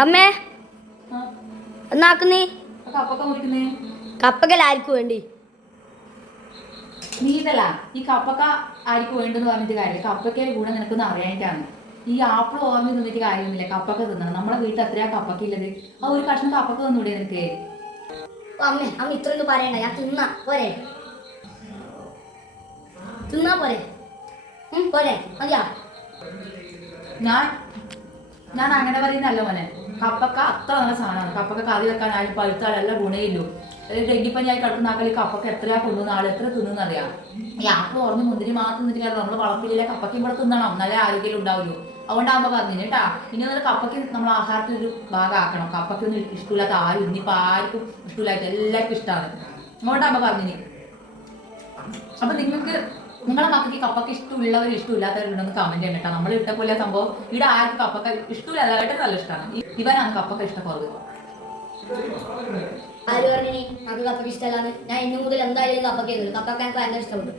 അമ്മേ എന്നാക്കുന്നേ കപ്പൊക്കെ മുറിക്കുന്നേ കപ്പക്കൽ ആർക്കും വേണ്ടി നീതല്ല ഈ കപ്പക്ക ആർക്ക് വേണ്ടെന്ന് പറഞ്ഞിട്ട് കാര്യമില്ല. കപ്പക്കയുടെ ഗുണം നിനക്കൊന്നും അറിയാനിട്ടാണ്. ഈ ആപ്പിൾ ഓർമ്മ തിന്നിട്ട് കാര്യമൊന്നുമില്ല. കപ്പക്ക തിന്നണം. നമ്മളെ വീട്ടിൽ എത്രയാ കപ്പക്ക ഉള്ളത്? ആ ഒരു കഷ്ണം കപ്പക്ക തിന്നൂടെ നിനക്ക്? അമ്മ അമ്മ ഇത്രയൊന്നും പറയണ്ട, ഞാൻ തിന്നാ പോരെ, തിന്നാ പോരെ പോരെ മതിയാ. ഞാൻ അങ്ങനെ പറയുന്നല്ല മോനെ. കപ്പക്ക അത്ര നല്ല സാധനമാണ്. കപ്പക്ക കറി വെക്കാൻ ആരും പഴുത്താലെല്ലാം ഗുണയില്ലു. ഡെങ്കിപ്പനിയായി കിടക്കുന്ന ആൾക്കാർ കപ്പക്ക എത്രയാ കൊണ്ടുവന്ന ആൾ എത്ര തിന്നുന്നറിയാം. ഈ ആപ്പിൾ ഓർമ്മ മുന്തിരി മാത്രം തിന്നിട്ട് കാര്യം നമ്മൾ വളപ്പിലെ കപ്പയ്ക്കും ഇവിടെ തിന്നണം, നല്ല ആരോഗ്യം ഉണ്ടാവുള്ളൂ. അതുകൊണ്ടാകുമ്പോൾ പറഞ്ഞു കേട്ടാ, ഇനി നല്ല കപ്പയ്ക്ക് നമ്മൾ ആഹാരത്തിൽ ഒരു ഭാഗമാക്കണം. കപ്പയ്ക്കൊന്നും ഇഷ്ടമില്ലാത്ത ആരും ഇന്നിപ്പോൾ ആർക്കും ഇഷ്ടമില്ലാത്ത എല്ലാവർക്കും ഇഷ്ടമാണ്. അതുകൊണ്ടാകുമ്പോൾ പറഞ്ഞു. അപ്പൊ നിങ്ങളെ മക്കൾക്ക് കപ്പക്ക ഇഷ്ടമുള്ളവരും ഇഷ്ടമില്ലാത്തവരുണ്ടെന്ന് കമന്റ് ചെയ്യണം കേട്ടോ. നമ്മൾ ഇട്ട പോലെ സംഭവം ഇവിടെ ആർക്കും കപ്പക്ക ഇഷ്ടമില്ല, കേട്ടത് നല്ല ഇഷ്ടമാണ്. ഇവരാണ് കപ്പക്ക ഇഷ്ടക്കുറവ്. ആര് പറഞ്ഞു അത് കപ്പക്ക് ഇഷ്ടമല്ലാന്ന്? ഞാൻ ഇന്നു മുതൽ എന്തായാലും കപ്പക്ക കപ്പക്ക എനിക്ക് ഭയങ്കര ഇഷ്ടപ്പെട്ടു.